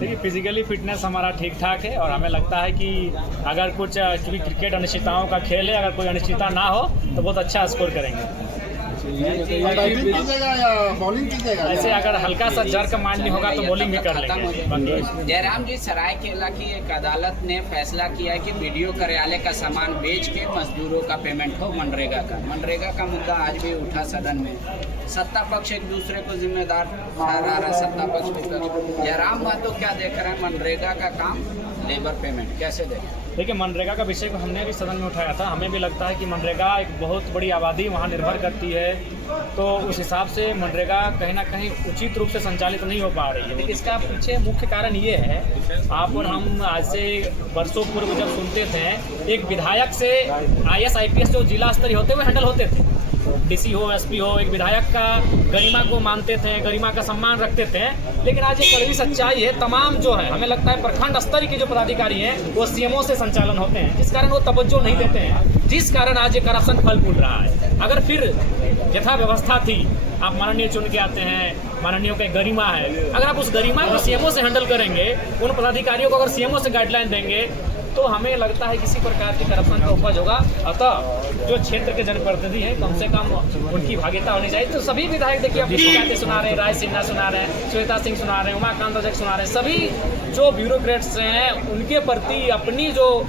देखिए physically fitness हमारा ठीक ठाक है और हमें लगता है कि अगर कुछ क्योंकि क्रिकेट अनिश्चितताओं का खेल है, अगर कोई अनिश्चितता ना हो तो बहुत अच्छा स्कोर करेंगे। बैटिंग कीजिएगा या बॉलिंग कीजिएगा? ऐसे अगर हल्का सा जर का माइंड नहीं होगा तो बॉलिंग भी कर लेंगे। बाकी जयराम जी, सरायकेला की एक अदालत ने फैसला किया है कि बीडीओ कार्यालय का सामान बेच के मजदूरों का पेमेंट हो मनरेगा का मुद्दा आज भी उठा सदन में। सत्ता पक्ष एक दूसरे को जिम्मेदार ठहरा रहा, सत्ता पक्ष विपक्ष। जयराम महतो क्या देख रहे हैं मनरेगा का काम, लेबर पेमेंट कैसे देखें? देखिए मनरेगा का विषय को हमने भी सदन में उठाया था। हमें भी लगता है कि मनरेगा एक बहुत बड़ी आबादी वहाँ निर्भर करती है, तो उस हिसाब से मनरेगा कहीं ना कहीं उचित रूप से संचालित नहीं हो पा रही है। लेकिन इसका पीछे मुख्य कारण ये है, आप और हम आज से वर्षों पूर्व जब सुनते थे एक विधायक से IAS IPS जो जिला स्तरीय होते हुए हैंडल होते थे, DC हो SP हो, एक विधायक का गरिमा को मानते थे, गरिमा का सम्मान रखते थे। लेकिन आज ये कड़वी सच्चाई है, तमाम जो है हमें लगता है प्रखंड स्तर के जो पदाधिकारी हैं वो CMO से संचालन होते हैं, जिस कारण वो तवज्जो नहीं देते हैं, जिस कारण आज ये करप्शन फल फूल रहा है। अगर फिर यथा व्यवस्था थी, आप माननीय चुन के आते हैं, माननीयों का गरिमा है, अगर आप उस गरिमा को CMO से हैंडल करेंगे, उन पदाधिकारियों को अगर CMO से गाइडलाइन देंगे, तो हमें लगता है किसी प्रकार के करप्शन का उपज होगा। अतः जो क्षेत्र के जनप्रतिनिधि हैं कम से कम उनकी भागीदारी होनी चाहिए। तो सभी विधायक देखिए अपनी शिकायतें सुना रहे हैं, राय सिन्हा सुना रहे हैं, श्वेता सिंह सुना रहे हैं, उमाकांत रजक सुना रहे हैं। सभी जो ब्यूरोक्रेट्स हैं उनके प्रति अपनी जो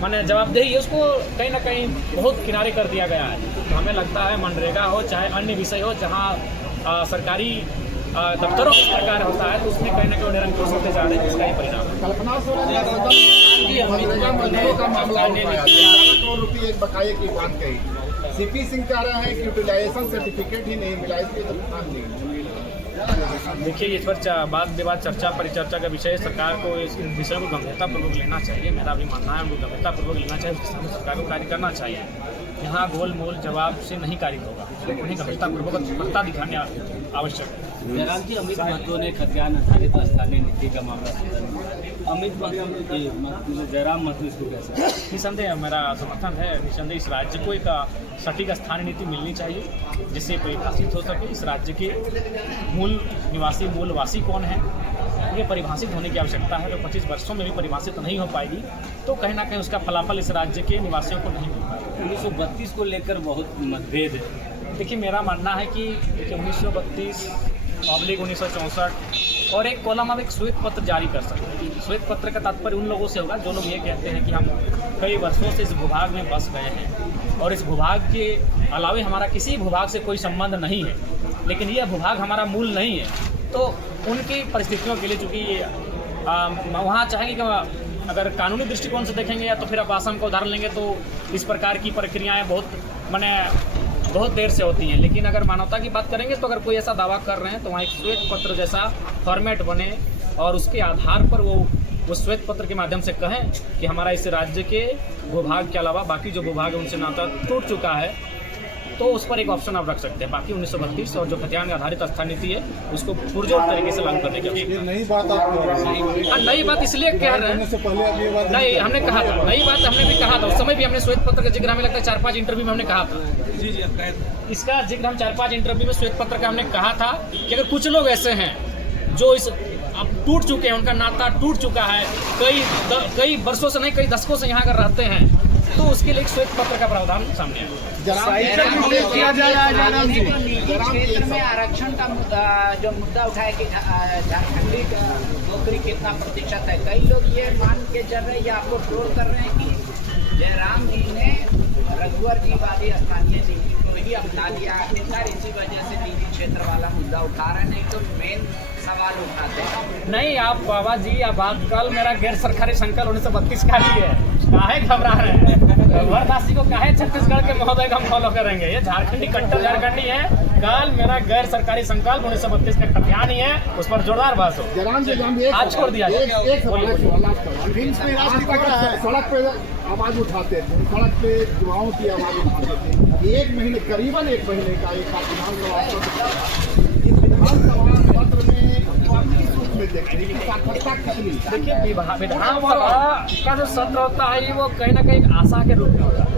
माने जवाबदेही है उसको कहीं ना कहीं बहुत किनारे कर दिया गया है। तो हमें लगता है मनरेगा हो चाहे अन्य विषय हो, जहाँ सरकारी दफ्तरों का प्रकार होता है तो उसमें कहीं ना कहीं निरंकुश होते जा रहे हैं, जिसका ही परिणाम है। कल्पना मजदूरों का मामला उठाया, 11 करोड़ रुपये एक बकाये की बात कही। CP सिंह कह रहे हैं कि यूटिलाइजेशन सर्टिफिकेट ही नहीं मिला, इसलिए तो ध्यान नहीं। देखिए इस पर वाद विवाद चर्चा परिचर्चा का विषय, सरकार को इस विषय को गंभीरतापूर्वक लेना चाहिए। मेरा भी मानना है उनको गंभीरतापूर्वक लेना चाहिए, उसके सामने सरकार को कार्य करना चाहिए। यहाँ गोल मोल जवाब से नहीं कार्य होगा, उन्हें गंभीरतापूर्वक तत्परता दिखाने आवश्यक है। जयराम जी, अमित महतो ने खतियान आधारित स्थानीय नीति का मामला, अमित महतो जयराम महतो इसको कैसे? निसंदेह मेरा समर्थन है। निसंदेह इस राज्य को एक सटीक स्थानीय नीति मिलनी चाहिए जिससे परिभाषित हो सके इस राज्य के मूलवासी कौन है, ये परिभाषित होने की आवश्यकता है। तो 25 वर्षों में भी परिभाषित नहीं हो पाएगी तो कहीं ना कहीं उसका फलाफल इस राज्य के निवासियों को नहीं मिल पाएगा। 1932 को लेकर बहुत मतभेद है। देखिए मेरा मानना है कि 1932/1964 और एक कॉलम आप एक श्वेत पत्र जारी कर सकते हैं। श्वेत पत्र का तात्पर्य उन लोगों से होगा जो लोग ये कहते हैं कि हम कई वर्षों से इस भूभाग में बस गए हैं और इस भूभाग के अलावे हमारा किसी भूभाग से कोई संबंध नहीं है, लेकिन यह भूभाग हमारा मूल नहीं है। तो उनकी परिस्थितियों के लिए चूँकि वहाँ चाहेंगे कि अगर कानूनी दृष्टिकोण से देखेंगे या तो फिर आप आसाम का उदाहरण लेंगे तो इस प्रकार की प्रक्रियाएँ बहुत देर से होती हैं। लेकिन अगर मानवता की बात करेंगे तो अगर कोई ऐसा दावा कर रहे हैं तो वहाँ एक श्वेत पत्र जैसा फॉर्मेट बने और उसके आधार पर वो उस श्वेत पत्र के माध्यम से कहें कि हमारा इस राज्य के भूभाग के अलावा बाकी जो भूभाग है उनसे नाता टूट चुका है, तो उस पर एक ऑप्शन आप रख सकते हैं। बाकी 1932 और जो खतियान आधारित स्थानीय नीति है उसको पुरजोर तरीके से लागू करने की नई बात नई बात इसलिए कह रहे हैं, नहीं हमने कहा था नई बात, हमने भी कहा था उस समय भी हमने श्वेत पत्र का जिक्र हमें लगता है 4-5 इंटरव्यू में हमने कहा था। जी इसका जिक्र हम 4-5 इंटरव्यू में श्वेत पत्र का हमने कहा था कि अगर कुछ लोग ऐसे हैं जो इस अब टूट चुके हैं, उनका नाता टूट चुका है, कई वर्षों से नहीं कई दशकों से यहाँ अगर रहते हैं तो उसके लिए एक श्वेत पत्र का प्रावधान सामने आया। क्षेत्र में आरक्षण का जो मुद्दा उठाया कि झारखंडी नौकरी कितना प्रतिशत है, कई लोग ये मान के चल रहे हैं या आपको ट्रोल कर रहे हैं कि जयराम जी ने रघुवर जी वाली स्थानीय नीति को ही अपना लिया आखिरकार, इसी वजह से निजी क्षेत्र वाला मुद्दा उठा रहे हैं, नहीं तो मेन सवाल उठाते हैं। नहीं आप बाबा जी, अब बात कल मेरा गैर सरकारी संकल्प 1932 का ही है, काहे घबरा रहे हैं? रघुवरदास जी को काहे छत्तीसगढ़ के महोदय का हम फॉलो करेंगे? ये झारखंडी कट्टर झारखंडी है। कल मेरा गैर सरकारी संकल्प 1932 का खतियान ही है, उस पर जोरदार बहस हो। आज छोड़ दिया सड़क पे आवाज उठाते थे, सड़क पे युवाओं की आवाज उठाते थे। एक महीने करीबन 1 महीने का एक विधानसभा पत्र में देखिए विधानसभा का जो सत्र होता है वो कहीं ना कहीं आशा के रूप में होता है।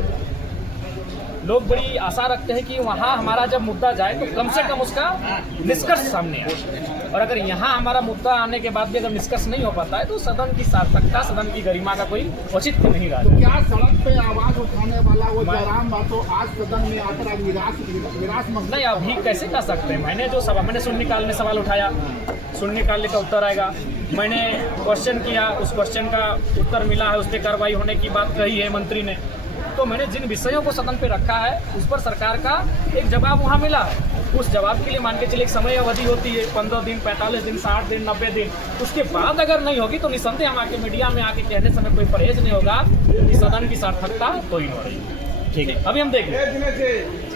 लोग बड़ी आशा रखते हैं कि वहाँ हमारा जब मुद्दा जाए तो कम से कम उसका निष्कर्ष सामने आए। और अगर यहाँ हमारा मुद्दा आने के बाद भी अगर निष्कर्ष नहीं हो पाता है तो सदन की सार्थकता, सदन की गरिमा का कोई औचित्य नहीं रहा। तो क्या सड़क पे आवाज उठाने वाला वो जयराम बातो आज सदन में आकर आज निराश नहीं, अभी कैसे कर सकते हैं? मैंने शून्यकाल में सवाल उठाया, शून्यकाल का उत्तर आएगा। मैंने क्वेश्चन किया, उस क्वेश्चन का उत्तर मिला है, उस पर कार्रवाई होने की बात कही है मंत्री ने। तो मैंने जिन विषयों को सदन पे रखा है उस पर सरकार का एक जवाब वहाँ मिला है। उस जवाब के लिए मान के चलिए एक समय अवधि होती है 15 दिन, 45 दिन, 60 दिन, 90 दिन। उसके बाद अगर नहीं होगी तो निसंदेह हम आके मीडिया में आके कहने समय कोई परहेज नहीं होगा कि सदन की सार्थकता कोई नहीं हो रही। ठीक है, अभी हम देख लें।